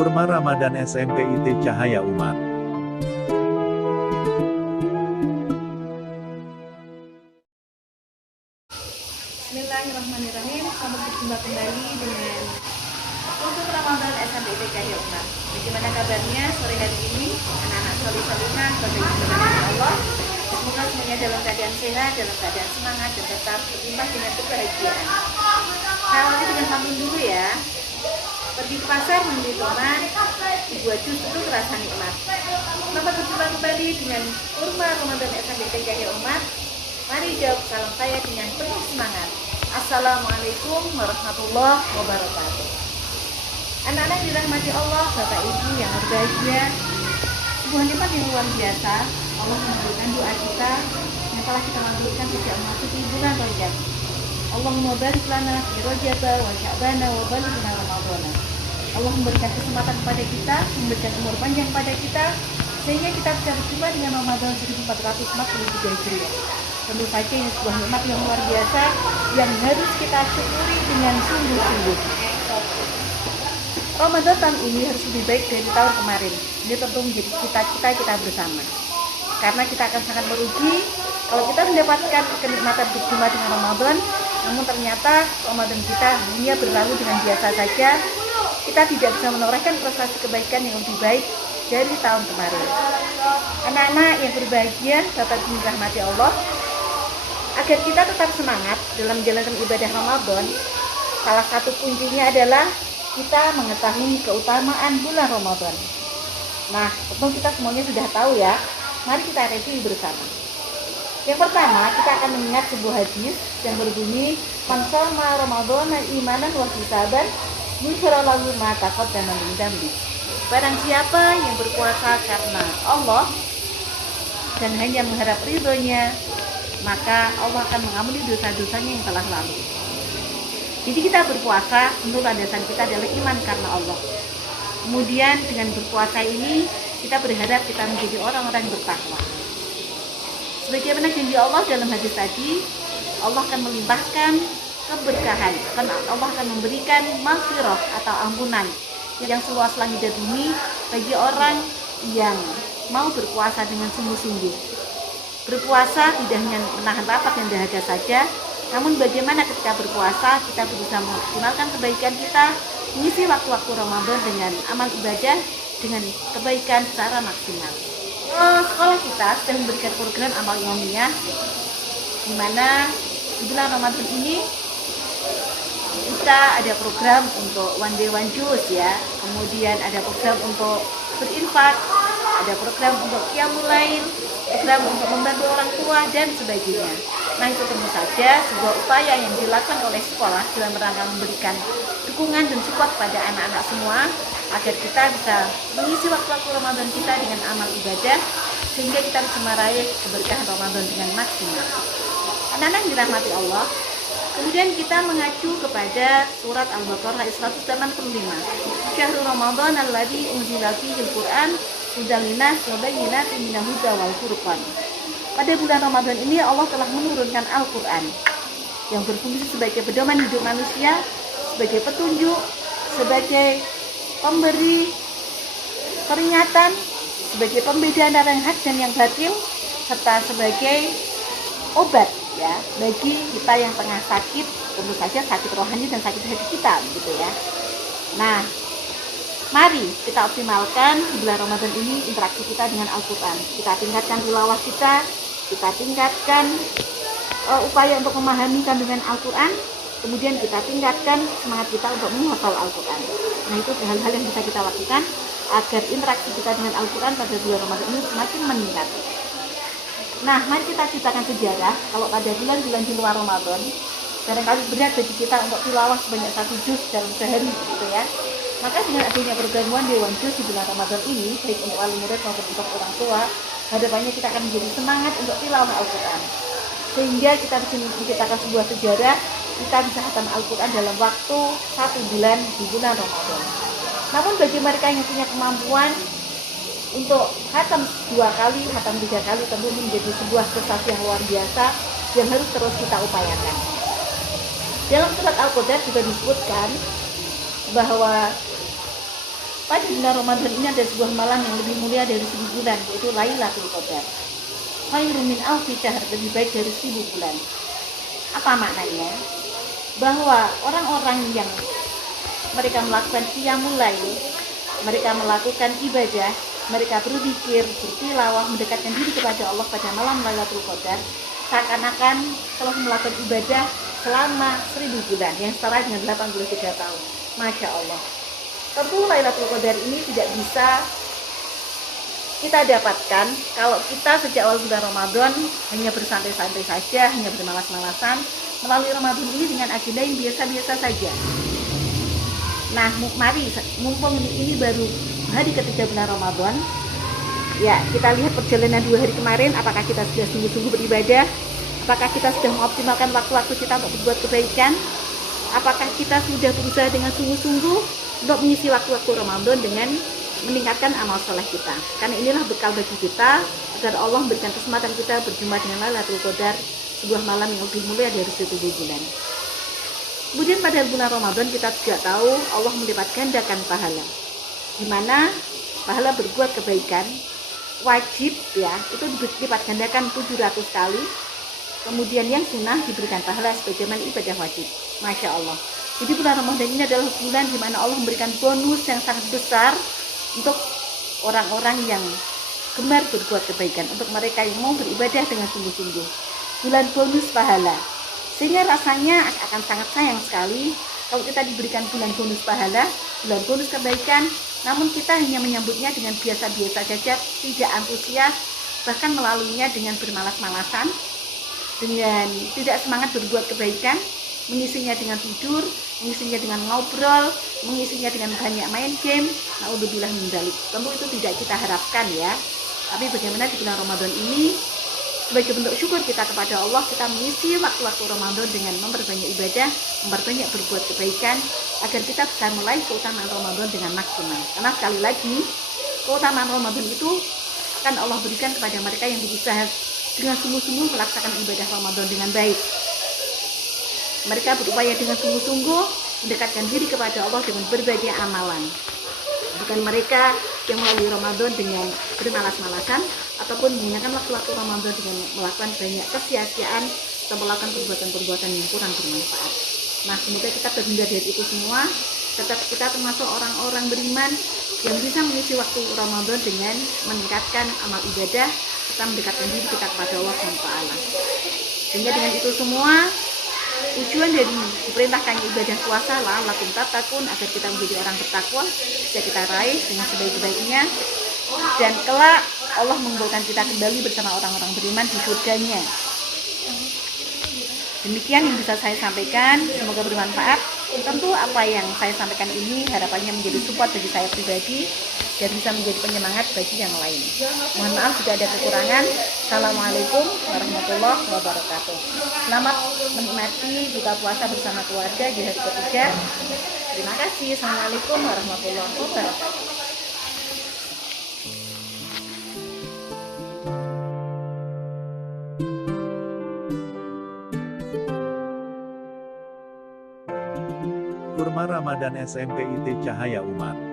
Kurma Ramadan SMP IT Cahaya Umar. Bismillahirrahmanirrahim. Selamat berjumpa kembali dengan untuk Ramadan SMP IT Cahaya Umar. Bagaimana kabarnya sore hari ini, anak-anak solih-solihan, bagaimana Allah? Semoga semuanya dalam keadaan sehat, dalam keadaan semangat, dan tetap berlimpah dengan kebahagiaan. Saya awali dengan pamit dulu ya. Pergi ke pasar membeli tomat, dibuat jus itu terasa nikmat. Selamat berjumpa kembali dengan kurma Ramadan SMP IT Cahaya Umar. Mari jawab salam saya dengan penuh semangat. Assalamualaikum warahmatullahi wabarakatuh. Anak-anak dirahmati Allah, Bapak Ibu yang berbahagia, sebuah nikmat yang luar biasa. Allah mengabulkan doa kita yang telah kita lakukan sejak memasuki bulan Rajab. Allahumma barik lana fi Rajab wa Sya'ban wa balighna Ramadan. Allah memberikan kesempatan kepada kita, memberikan umur panjang kepada kita, sehingga kita bisa berjumpa dengan Ramadan 1443 Hijriah. Tentu saja ini sebuah nikmat yang luar biasa yang harus kita syukuri dengan sungguh-sungguh. Ramadan tahun ini harus lebih baik dari tahun kemarin. Ini tentu menjadi cita-cita kita bersama. Karena kita akan sangat merugi kalau kita mendapatkan kenikmatan berjumpa dengan Ramadan, namun ternyata Ramadan kita hanya berlalu dengan biasa saja. Kita tidak bisa menorehkan prestasi kebaikan yang lebih baik dari tahun kemarin. Anak-anak yang berbahagia, dapat dirahmati Allah, agar kita tetap semangat dalam menjalankan ibadah Ramadan, salah satu kuncinya adalah kita mengetahui keutamaan bulan Ramadan. Nah, tentu kita semuanya sudah tahu ya. Mari kita review bersama. Yang pertama, kita akan mengingat sebuah hadis yang berbunyi, "Man shoma Ramadhana imanan wa ihtisaban, ghufira lahu ma taqaddama min dzambi." Barang siapa yang berpuasa karena Allah dan hanya mengharap ridhonya, maka Allah akan mengampuni dosa-dosanya yang telah lalu. Jadi kita berpuasa, tentu landasan kita adalah iman karena Allah. Kemudian dengan berpuasa ini, kita berharap kita menjadi orang-orang yang bertakwa. Sebagaimana janji Allah dalam hadis tadi, Allah akan melimpahkan keberkahan, Allah akan memberikan maghfirah atau ampunan yang seluas langit dan bumi bagi orang yang mau berpuasa dengan sungguh-sungguh. Berpuasa tidak hanya menahan lapar dan dahaga saja, namun bagaimana ketika berpuasa kita berusaha mengoptimalkan kebaikan kita, mengisi waktu-waktu Ramadan dengan amal ibadah dengan kebaikan secara maksimal. Sekolah kita sedang memberikan program amal ilmiah, di mana di bulan Ramadan ini kita ada program untuk one day one juice ya, kemudian ada program untuk berinfak, ada program untuk qiyamul lail, program untuk membantu orang tua dan sebagainya. Nah, itu tentu saja sebuah upaya yang dilakukan oleh sekolah dalam rangka memberikan dukungan dan support pada anak-anak semua agar kita bisa mengisi waktu-waktu Ramadan kita dengan amal ibadah sehingga kita bisa meraih keberkahan Ramadan dengan maksimal. Anak-anak yang dirahmati Allah, kemudian kita mengacu kepada surat Al-Baqarah ayat 185. Syahrul Ramadan alladzi unzila fihil Qur'an hudan linnasi wa bayyinatin minal huda wal furqan. Pada bulan Ramadan ini Allah telah menurunkan Al-Qur'an yang berfungsi sebagai pedoman hidup manusia, sebagai petunjuk, sebagai pemberi peringatan, sebagai pembeda antara yang hak dan yang batil, serta sebagai obat ya bagi kita yang tengah sakit, tentu saja sakit rohani dan sakit hati kita gitu ya. Nah, mari kita optimalkan di bulan Ramadan ini interaksi kita dengan Al-Quran. Kita tingkatkan tilawah kita tingkatkan upaya untuk memahami kandungan Al-Quran, kemudian kita tingkatkan semangat kita untuk menghafal Al-Quran. Nah, itu hal-hal yang bisa kita lakukan agar interaksi kita dengan Al-Quran pada bulan Ramadan ini semakin meningkat. Nah, mari kita ciptakan sejarah. Kalau pada bulan-bulan di luar Ramadan, barangkali berat bagi kita untuk tilawah sebanyak 1 juz dalam sehari gitu ya. Maka dengan adanya program One Day One Juice di bulan Ramadan ini, baik untuk wali murid maupun untuk orang tua, harapannya kita akan menjadi semangat untuk tilawah Al-Quran. Sehingga kita bisa menciptakan sebuah sejarah, kita bisa khatam Al-Quran dalam waktu 1 bulan di bulan Ramadan. Namun bagi mereka yang punya kemampuan untuk khatam 2 kali, khatam 3 kali, tentu menjadi sebuah prestasi yang luar biasa yang harus terus kita upayakan. Dalam surat Al-Qadar juga disebutkan bahwa pada bulan Ramadan ini ada sebuah malam yang lebih mulia dari 1000 bulan, yaitu Lailatul Qadar. Khairun min alfi syahr, lebih baik dari 1000 bulan. Apa maknanya? Bahwa orang-orang yang mereka melakukan qiyamul lail, mereka melakukan ibadah, mereka berzikir, bertilawah, mendekatkan diri kepada Allah pada malam Lailatul Qadar, seakan-akan telah melakukan ibadah selama 1000 bulan, yang setara dengan 83 tahun. Masya Allah. Tentu Lailatul Qadar ini tidak bisa kita dapatkan kalau kita sejak awal bulan Ramadan hanya bersantai-santai saja, hanya bermalas-malasan melalui Ramadan ini dengan agenda yang biasa-biasa saja. Nah, mari mumpung ini baru hari ketiga bulan Ramadan, ya kita lihat perjalanan 2 hari kemarin, apakah kita sudah sungguh-sungguh beribadah, apakah kita sudah mengoptimalkan waktu-waktu kita untuk berbuat kebaikan, apakah kita sudah berusaha dengan sungguh-sungguh untuk mengisi waktu-waktu Ramadan dengan meningkatkan amal soleh kita. Karena inilah bekal bagi kita agar Allah memberikan kesempatan kita berjumpa dengan Lailatul Qadar, sebuah malam yang lebih mulia dari 1000 bulan. Kemudian pada bulan Ramadan kita juga tahu Allah melipat gandakan pahala, di mana pahala berbuat kebaikan wajib ya itu dilipat gandakan 700 kali. Kemudian yang sunnah diberikan pahala sebagaimana ibadah wajib. Masya Allah. Jadi bulan Ramadan ini adalah bulan di mana Allah memberikan bonus yang sangat besar untuk orang-orang yang gemar berbuat kebaikan, untuk mereka yang mau beribadah dengan sungguh-sungguh. Bulan bonus pahala. Sehingga rasanya akan sangat sayang sekali kalau kita diberikan bulan bonus pahala, bulan bonus kebaikan, namun kita hanya menyambutnya dengan biasa-biasa saja, tidak antusias, bahkan melaluinya dengan bermalas-malasan, dengan tidak semangat berbuat kebaikan, mengisinya dengan tidur, mengisinya dengan ngobrol, mengisinya dengan banyak main game. Naudzubillah min dzalik. Tentu itu tidak kita harapkan ya. Tapi bagaimana di bulan Ramadan ini sebagai bentuk syukur kita kepada Allah, kita mengisi waktu-waktu Ramadan dengan memperbanyak ibadah, memperbanyak berbuat kebaikan, agar kita bisa meraih keutamaan Ramadan dengan maksimal. Karena sekali lagi, keutamaan Ramadan itu akan Allah berikan kepada mereka yang berusaha dengan sungguh-sungguh melaksanakan ibadah Ramadan dengan baik. Mereka berupaya dengan sungguh-sungguh mendekatkan diri kepada Allah dengan berbagai amalan. Bukan mereka yang melalui Ramadan dengan bermalas-malasan ataupun menggunakan waktu-waktu Ramadan dengan melakukan banyak kesia-siaan atau melakukan perbuatan-perbuatan yang kurang bermanfaat. Nah, semoga kita terhindar dari itu semua. Tetap kita termasuk orang-orang beriman yang bisa mengisi waktu Ramadan dengan meningkatkan amal ibadah serta mendekatkan diri kita kepada Allah SWT. Sehingga dengan itu semua, tujuan dari diperintahkannya ibadah puasa la'allakum tattaqun, agar kita menjadi orang bertakwa, bisa kita raih dengan sebaik-baiknya, dan kelak Allah mengumpulkan kita kembali bersama orang-orang beriman di surganya. Demikian yang bisa saya sampaikan, semoga bermanfaat. Tentu apa yang saya sampaikan ini harapannya menjadi support bagi saya pribadi dan bisa menjadi penyemangat bagi yang lain. Mohon maaf jika ada kekurangan. Assalamualaikum warahmatullahi wabarakatuh. Selamat menikmati buka puasa bersama keluarga di hari ketiga. Terima kasih. Assalamualaikum warahmatullahi wabarakatuh. Kurma Ramadan SMPIT Cahaya Umat.